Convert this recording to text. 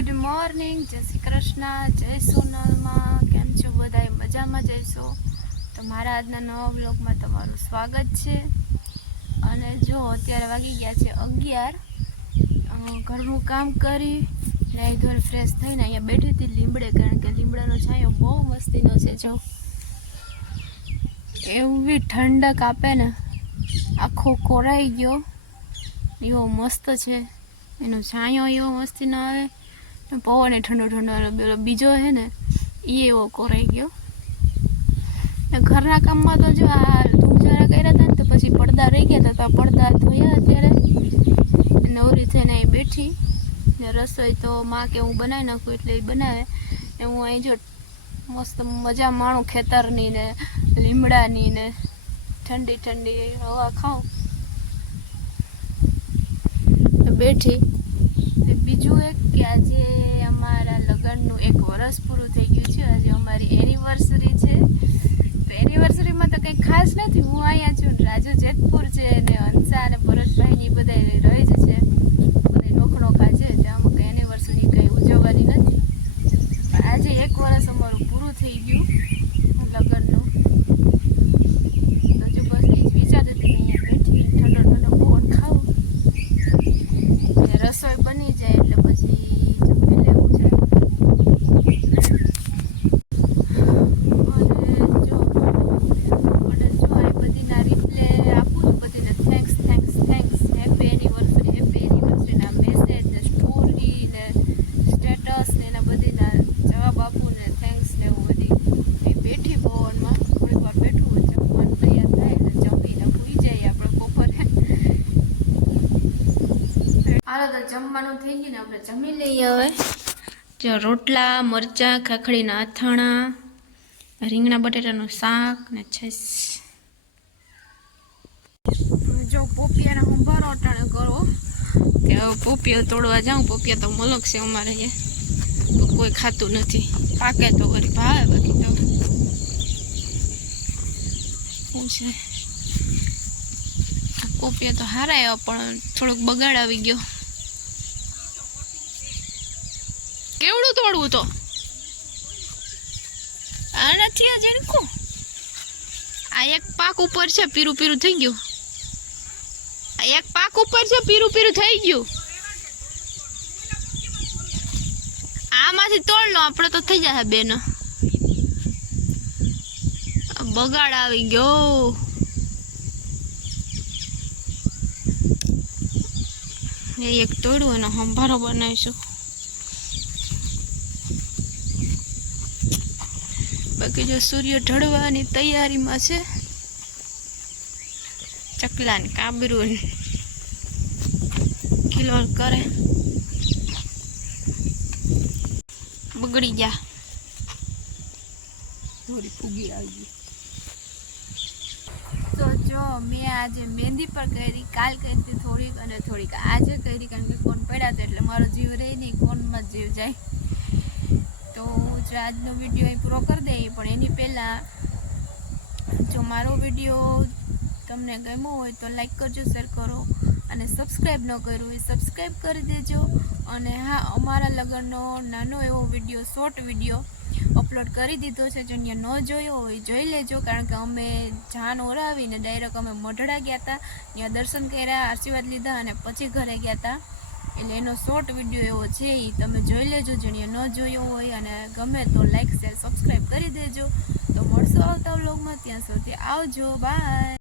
Good morning, જય શ્રી કૃષ્ણ, જય સોનલમાં. કેમ છો બધા? મજામાં જઈશો તો મારા આજના નવા વ્લોગમાં તમારું સ્વાગત છે. અને જો અત્યારે વાગી ગયા છે 11. ઘરનું કામ કરી નાઈ ધોઈ ફ્રેશ થઈને અહીંયા બેઠી હતી લીમડે, કારણ કે લીમડાનો છાંયો બહુ મસ્તીનો છે. જો એવી ઠંડક આપે ને, આખો કોરાઈ ગયો એવો મસ્ત છે. એનો છાંયો એવો મસ્તી ન આવે, પવન ઠંડો ઠંડો. બીજો છે ને એ એવો કોરાઈ ગયો. ઘરના કામમાં તો જો આ ધૂમઝારા કર્યા હતા ને, તો પછી પડદા રહી ગયા હતા, તો પડદા ધોયા. અત્યારે નવરી થઈને અહીં બેઠી ને રસોઈ તો માં કે હું બનાવી નાખું એટલે એ બનાવે ને હું અહીં જો મસ્ત મજા માણું ખેતરની ને લીમડાની ને ઠંડી ઠંડી હવા ખાઉં બેઠી. બીજું એક કે આજે અમારા લગ્નનું 1 વર્ષ પૂરું થઈ ગયું છે. આજે અમારી એનિવર્સરી છે. તો એનિવર્સરીમાં તો કંઈ ખાસ નથી. હું અહીંયા છું, રાજુ જેતપુર છે ને હંસા અને ભરતભાઈ ને બધા રહે જ છે, બધા નોખનોખા છે. ત્યાં કંઈ એનિવર્સરી કંઈ ઉજવવાની નથી. પણ આજે 1 વર્ષ અમારું પૂરું થઈ ગયું લગ્નનું. તો જો બસ એ જ વિચારતી હતી અહીંયા બેઠી ઠંડો ઠંડો પવન ખાવું, રસોઈ બની જાય એટલે પછી જમી લેવું છે. અને જો આ બધીના રિપ્લે આપું છું, બધીને થેન્ક્સ હેપી એનિવર્સરીના મેસેજ ને સ્ટોરી ને સ્ટેટસ ને એના બધીના જવાબ આપું ને થેન્ક્સ ને એવું બધી. એ બેઠી પવનમાં થોડીક વાર બેઠું હોય, જમવાનું તૈયાર થાય એટલે જમીને સૂઈ જઈએ આપણે બપોરે. હાલો તો જમવાનું થઈ ગયું ને, આપણે જમી લઈએ હવે. જો રોટલા, મરચાં, ખાખડીના અથાણા, રીંગણા બટેટાનું શાક ને છાશ. જો પોપિયાના સંભારો અટાણે કરો કે હવે પોપિયા તોડવા જાઉં. પોપિયા તો મલક છે અમારે અહીંયા, તો કોઈ ખાતું નથી. પાકે તો વળી ભાવે, બાકી તો શું છે. પોપિયા તો હારા આવ્યા પણ થોડોક બગાડ આવી ગયો. કેવડું તોડવું તો આ નથી. આ જણકો આ એક પાક ઉપર છે, પીરું પીરું થઈ ગયું. આ એક પાક ઉપર છે, પીરું પીરું થઈ ગયું. આમાંથી તોડ લો, આપણે તો થઈ જશે બેન. બગાડ આવી ગયો. એક તોડવું એનો સંભારો બનાવીશું. બાકી જો સૂર્ય ઢળવાની તૈયારીમાં છે. ચકલા ને કાબરું કિલો કરે. બગડી ગયા. ફૂગી આવી. તો જો મેં આજે મહેંદી પર કરી, કાલ કરી થોડીક અને થોડીક આજે કરી, કારણ કે કોણ પડ્યા હતા એટલે મારો જીવ રહે નહીં, કોણમાં જ જીવ જાય. તો હું જ આજનો વિડીયો અહીં પૂરો કરી દઈ. પણ એની પહેલાં જો મારો વિડીયો તમને ગમ્યો હોય તો લાઈક કરજો, શેર કરો, અને સબસ્ક્રાઈબ ન કર્યું હોય સબસ્ક્રાઈબ કરી દેજો. અને હા, અમારા લગ્નનો નાનો એવો વિડીયો, શોર્ટ વિડીયો અપલોડ કરી દીધો છે. જો ન જોયો હોય જોઈ લેજો, કારણ કે અમે જાન ઓરાવીને ડાયરેક્ટ અમે મઢડા ગયા હતા, ત્યાં દર્શન કર્યા, આશીર્વાદ લીધા અને પછી ઘરે ગયા હતા. એટલે એનો શોર્ટ વિડીયો એવો છે, એ તમે જોઈ લેજો. જેણે ન જોયો હોય અને ગમે તો લાઈક શેર સબસ્ક્રાઈબ કરી દેજો. તો મળશો આવતા વ્લોગમાં, ત્યાં સુધી આવજો, બાય.